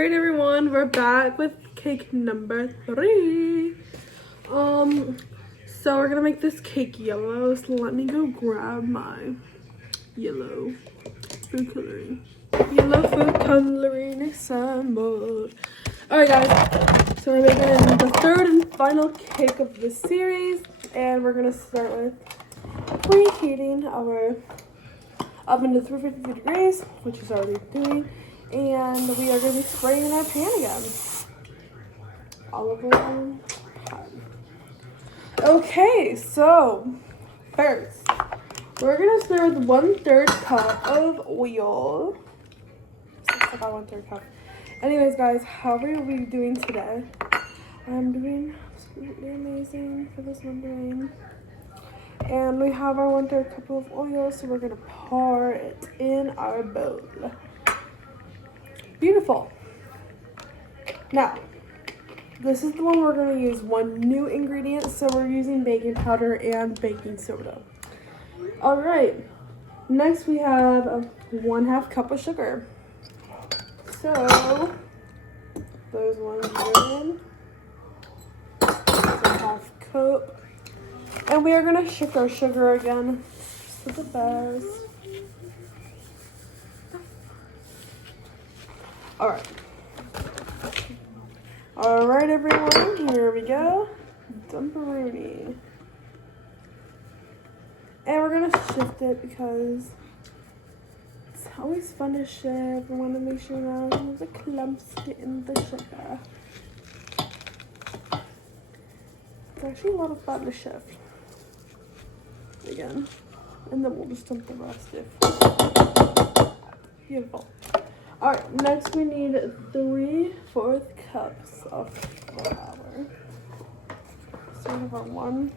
Alright everyone, we're back with cake number 3. So we're gonna make this cake yellow. So let me go grab my yellow food coloring. Yellow food coloring assembled. Alright guys, so we're making the third and final cake of this series, and we're gonna start with preheating our oven to 350 degrees, which is already doing, and we are going to be spraying in our pan again. Olive oil pan. Okay, so first we're going to start with 1/3 cup of oil. It's about 1/3 cup. Anyways guys, how are we doing today? I'm doing absolutely amazing for this numbering. And we have our 1/3 cup of oil, so we're gonna pour it in our bowl. Beautiful. Now, this is the one we're gonna use one new ingredient, so we're using baking powder and baking soda. All right, next we have a 1/2 cup of sugar. So, those ones are in. That's a 1/2 cup. And we are going to shake our sugar again, just for the best. Alright everyone, here we go. Dumperoni. And we're going to shift it because it's always fun to shift. We want to make sure that all the clumps get in the sugar. It's actually a lot of fun to shift. Again, and then we'll just dump the rest if beautiful. All right, next we need 3/4 cups of flour. So we have our 1/4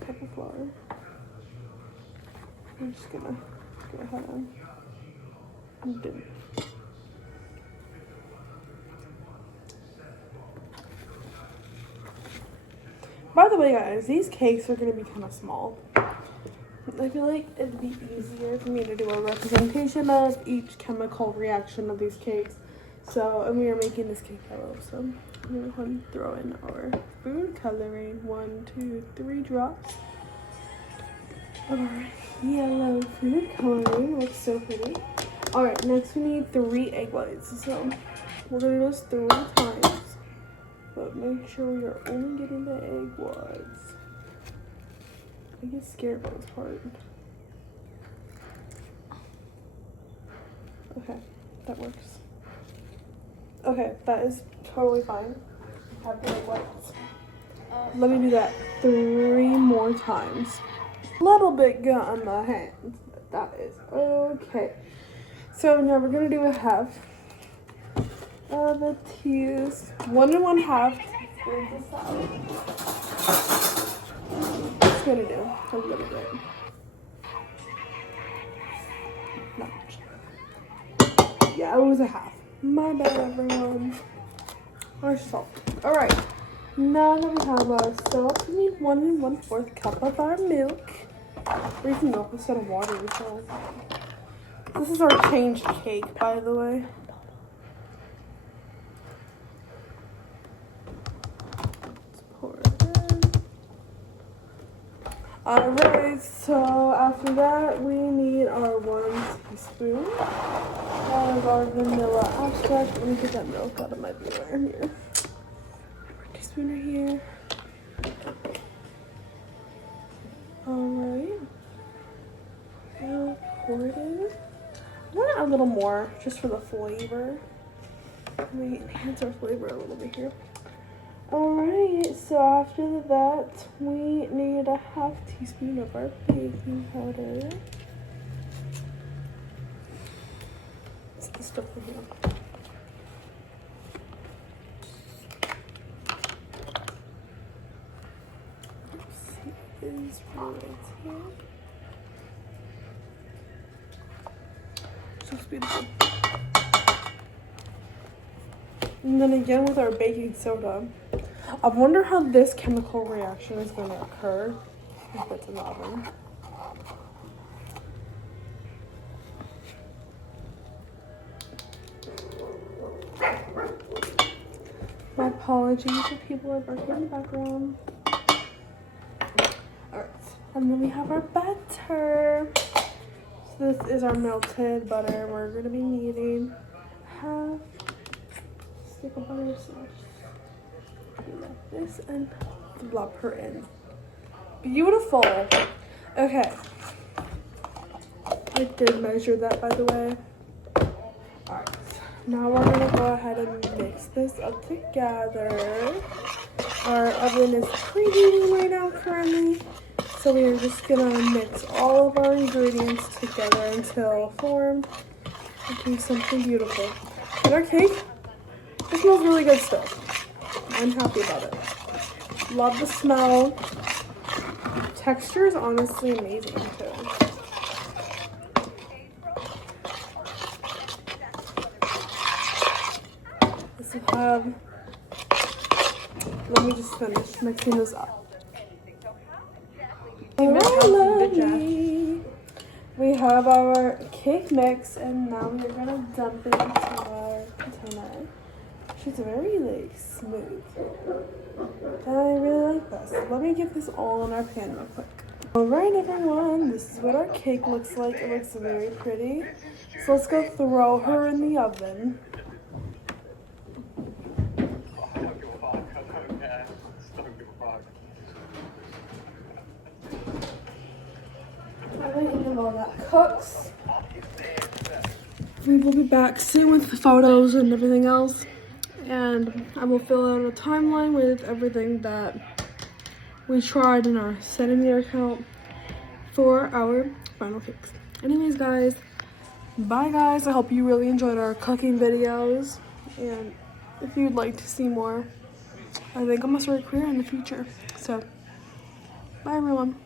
cup of flour. I'm just gonna go ahead and do it. By the way guys, these cakes are going to be kind of small. I feel like it'd be easier for me to do a representation of each chemical reaction of these cakes. So, and we are making this cake yellow, so I'm going to go ahead and throw in our food coloring. 1, 2, 3 drops of our yellow food coloring. Looks so pretty. Alright, next we need 3 egg whites. So, we're going to do this 3 times. But make sure you're only getting the egg whites. I get scared by this part. Okay, that works. Okay, that is totally fine. Have the egg whites. Let me do that 3 more times. A little bit got on my hands, but that is okay. So now we're gonna do 1/2 of a teaspoon, 1 1/2 teaspoons of salt. Just gonna do a little bit. Not much. Yeah, it was 1/2. My bad, everyone. Our salt. All right. Now that we have our salt, we need 1 1/4 cup of our milk. We're using milk instead of water. So this is our changed cake, by the way. Alright, so after that we need our 1 teaspoon of our vanilla extract. Let me get that milk out of my blender here. Our teaspoon right here. Alright. I'll pour it in. I want a little more just for the flavor. Let me enhance our flavor a little bit here. Alright, so after that, we need a 1/2 teaspoon of our baking powder. It's the stuff in here. Is right here. So beautiful. And then again with our baking soda. I wonder how this chemical reaction is going to occur if it's in the oven. apologies if people are barking in the background. Alright, and then we have our butter. So this is our melted butter. We're going to be needing half stick of butter. So just like this and flop her in. Beautiful. Okay. I did measure that, by the way. Alright. Now we're going to go ahead and mix this up together. Our oven is preheating right now currently. So we're just going to mix all of our ingredients together until formed. Making something beautiful. And our cake, it smells really good still. I'm happy about it. Love the smell. Texture is honestly amazing too. This will have, let me just finish mixing this up. We have our cake mix and now we're gonna dump it into our container. She's very like smooth. And I really like this. Let me get this all in our pan real quick. Alright everyone, this is what our cake looks like. It looks very pretty. So let's go throw her in the oven. While that cooks, we will be back soon with the photos and everything else, and I will fill out a timeline with everything that we tried in our centimeter count for our final cakes. Anyways guys, bye guys. I hope you really enjoyed our cooking videos, and if you'd like to see more, I think I'm gonna start a career in the future. So bye everyone.